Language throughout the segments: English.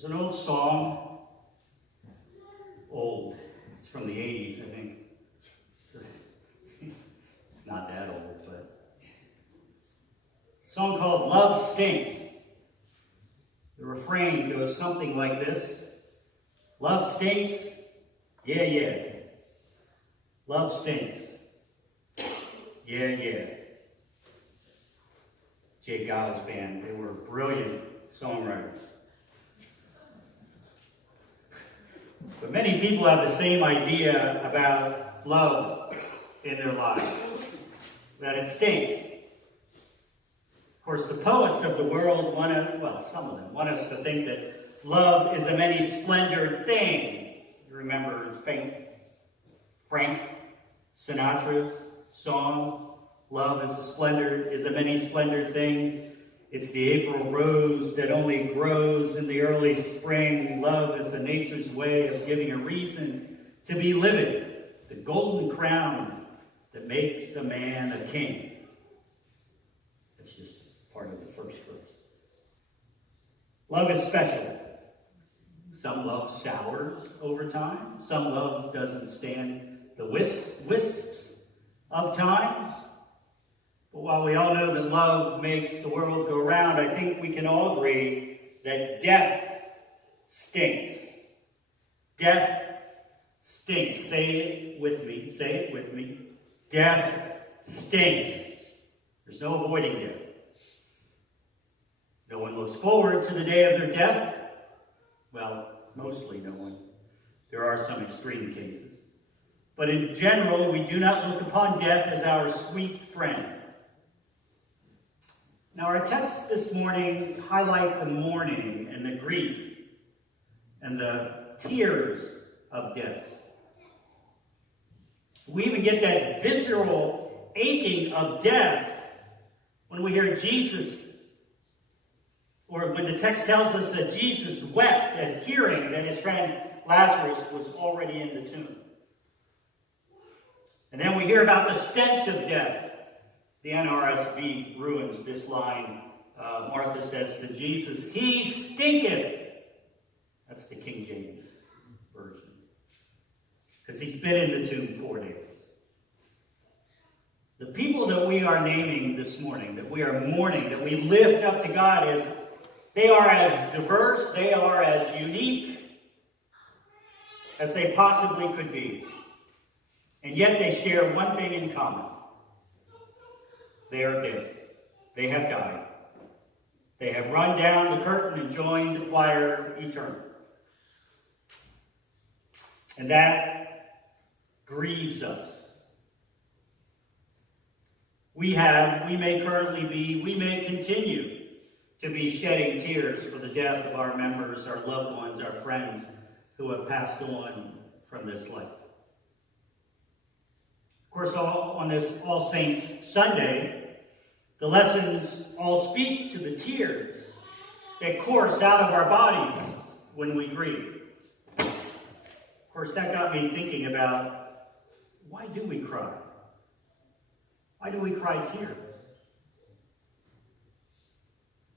There's an old song, it's from the 80s, I think. It's not that old, but a song called Love Stinks. The refrain goes something like this. Love stinks, yeah, yeah. Love stinks, yeah, yeah. Jay Giles Band, they were brilliant songwriters. But many people have the same idea about love in their lives, that it stinks. Of course, the poets of the world some of them want us to think that love is a many-splendored thing. You remember Frank Sinatra's song, Love is a many-splendored thing. It's the April rose that only grows in the early spring. Love is the nature's way of giving a reason to be living. The golden crown that makes a man a king. That's just part of the first verse. Love is special. Some love sours over time. Some love doesn't stand the wisps of time. But while we all know that love makes the world go round, I think we can all agree that death stinks. Death stinks. Say it with me. Death stinks. There's no avoiding death. No one looks forward to the day of their death. Well, mostly no one. There are some extreme cases. But in general, we do not look upon death as our sweet friend. Now, our texts this morning highlight the mourning and the grief and the tears of death. We even get that visceral aching of death when we hear Jesus, or when the text tells us that Jesus wept at hearing that his friend Lazarus was already in the tomb. And then we hear about the stench of death. The NRSV ruins this line. Martha says to Jesus, "He stinketh." That's the King James version. Because he's been in the tomb 4 days. The people that we are naming this morning, that we are mourning, that we lift up to God, they are as diverse, they are as unique as they possibly could be. And yet they share one thing in common. They are dead. They have died. They have run down the curtain and joined the choir eternal. And that grieves us. We may continue to be shedding tears for the death of our members, our loved ones, our friends who have passed on from this life. Of course, on this All Saints Sunday, the lessons all speak to the tears that course out of our bodies when we grieve. Of course, that got me thinking about, why do we cry? Why do we cry tears?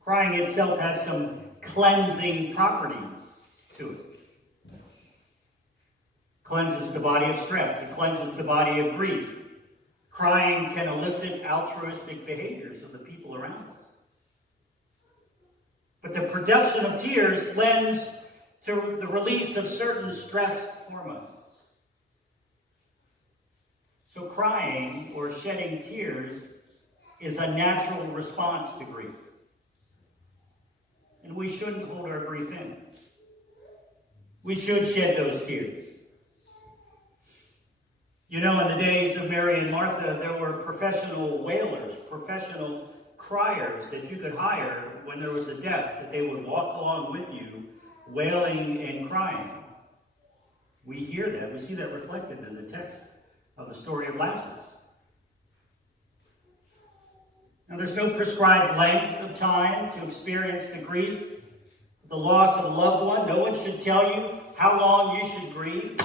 Crying itself has some cleansing properties to it. Cleanses the body of stress. It cleanses the body of grief. Crying can elicit altruistic behaviors of the people around us. But the production of tears lends to the release of certain stress hormones. So crying or shedding tears is a natural response to grief. And we shouldn't hold our grief in. We should shed those tears. You know, in the days of Mary and Martha, there were professional wailers, professional criers that you could hire when there was a death, that they would walk along with you, wailing and crying. We hear that. We see that reflected in the text of the story of Lazarus. Now, there's no prescribed length of time to experience the grief, the loss of a loved one. No one should tell you how long you should grieve.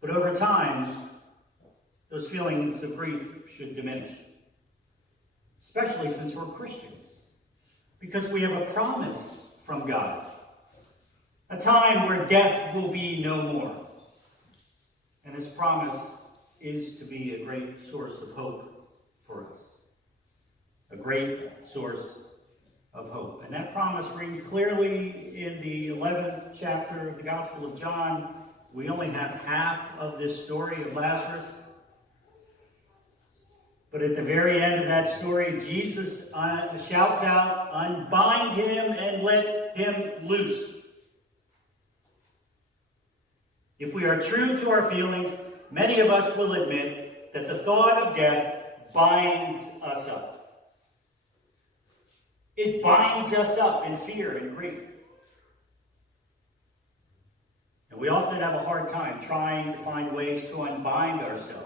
But over time, those feelings of grief should diminish, especially since we're Christians. Because we have a promise from God. A time where death will be no more. And this promise is to be a great source of hope for us. A great source of hope. And that promise reads clearly in the 11th chapter of the Gospel of John. We only have half of this story of Lazarus. But at the very end of that story, Jesus shouts out, "Unbind him and let him loose." If we are true to our feelings, many of us will admit that the thought of death binds us up. It binds us up in fear and grief. And we often have a hard time trying to find ways to unbind ourselves.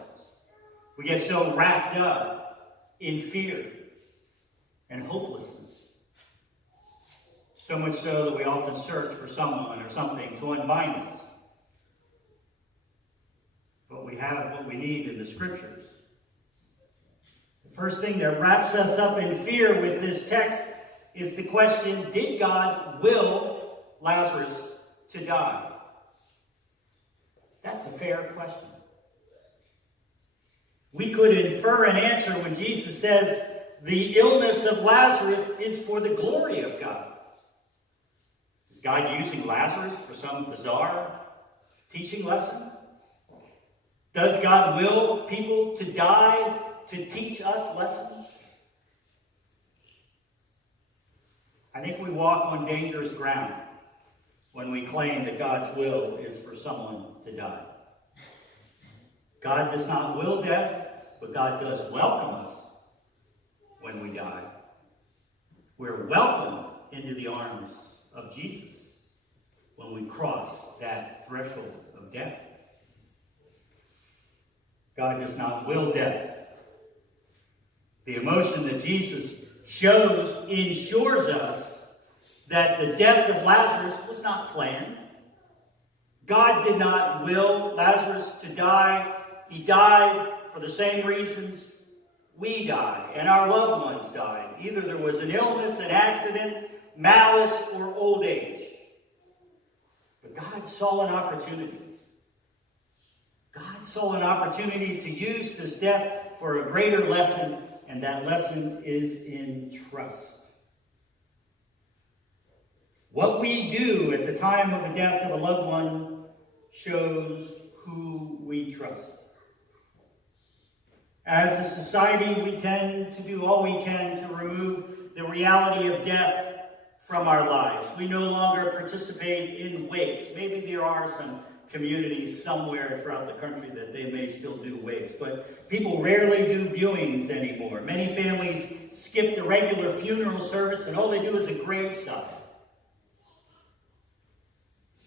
We get so wrapped up in fear and hopelessness. So much so that we often search for someone or something to unbind us. But we have what we need in the Scriptures. The first thing that wraps us up in fear with this text is the question, did God will Lazarus to die? That's a fair question. We could infer an answer when Jesus says the illness of Lazarus is for the glory of God. Is God using Lazarus for some bizarre teaching lesson? Does God will people to die to teach us lessons? I think we walk on dangerous ground when we claim that God's will is for someone to die. God does not will death, but God does welcome us when we die. We're welcomed into the arms of Jesus when we cross that threshold of death. God does not will death. The emotion that Jesus shows ensures us that the death of Lazarus was not planned. God did not will Lazarus to die. He died for the same reasons we die and our loved ones died. Either there was an illness, an accident, malice, or old age. But God saw an opportunity. God saw an opportunity to use this death for a greater lesson, and that lesson is in trust. What we do at the time of the death of a loved one shows who we trust. As a society, we tend to do all we can to remove the reality of death from our lives. We no longer participate in wakes. Maybe there are some communities somewhere throughout the country that they may still do wakes, but people rarely do viewings anymore. Many families skip the regular funeral service and all they do is a graveside.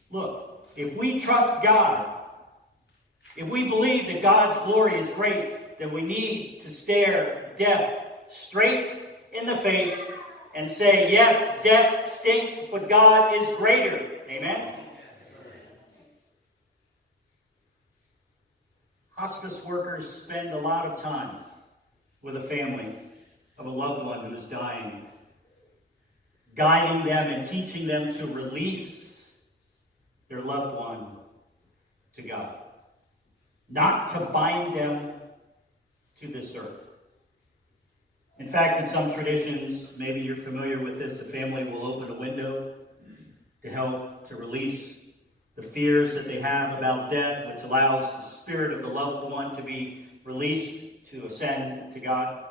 Look, if we trust God, if we believe that God's glory is great, then we need to stare death straight in the face and say, yes, death stinks, but God is greater. Amen? Hospice workers spend a lot of time with a family of a loved one who is dying, guiding them and teaching them to release their loved one to God, not to bind them to this earth. In fact, in some traditions, maybe you're familiar with this, a family will open a window to help to release the fears that they have about death, which allows the spirit of the loved one to be released, to ascend to God.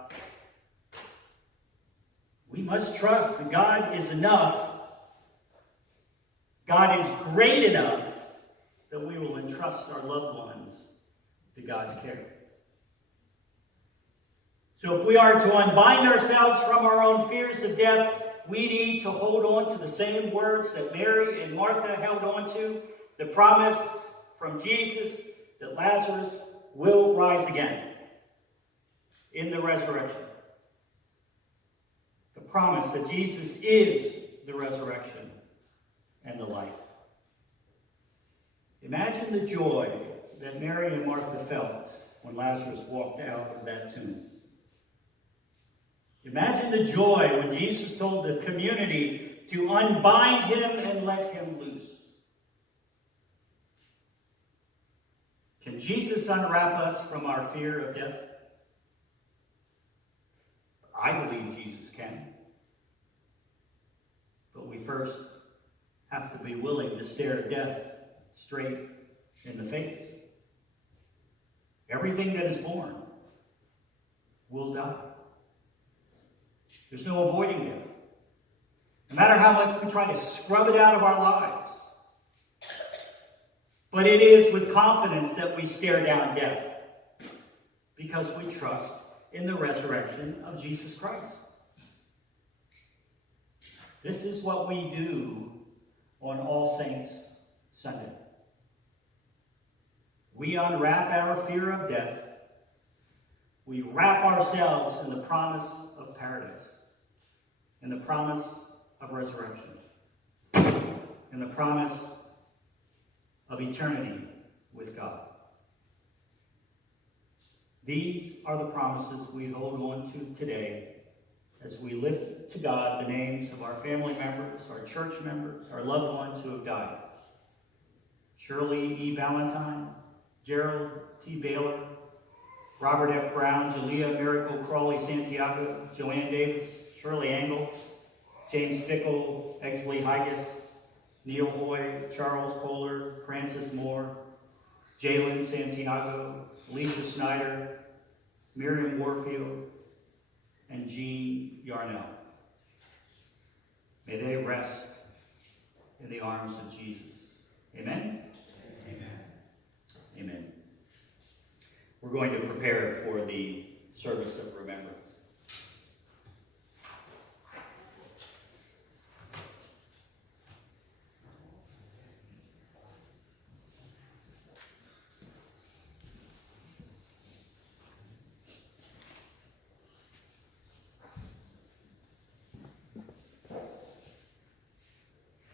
We must trust that God is enough. God is great enough that we will entrust our loved ones to God's care. So if we are to unbind ourselves from our own fears of death, we need to hold on to the same words that Mary and Martha held on to, the promise from Jesus that Lazarus will rise again in the resurrection. The promise that Jesus is the resurrection and the life. Imagine the joy that Mary and Martha felt when Lazarus walked out of that tomb. Imagine the joy when Jesus told the community to unbind him and let him loose. Can Jesus unwrap us from our fear of death? I believe Jesus can. But we first have to be willing to stare death straight in the face. Everything that is born will die. There's no avoiding death. No matter how much we try to scrub it out of our lives. But it is with confidence that we stare down death, because we trust in the resurrection of Jesus Christ. This is what we do on All Saints Sunday. We unwrap our fear of death. We wrap ourselves in the promise of paradise, in the promise of resurrection, in the promise of eternity with God. These are the promises we hold on to today as we lift to God the names of our family members, our church members, our loved ones who have died. Shirley E. Valentine, Gerald T. Baylor, Robert F. Brown, Julia Miracle Crawley Santiago, Joanne Davis, Shirley Angle, James Fickle, Exley Higas, Neil Hoy, Charles Kohler, Francis Moore, Jalen Santiago, Alicia Snyder, Miriam Warfield, and Jean Yarnell. May they rest in the arms of Jesus.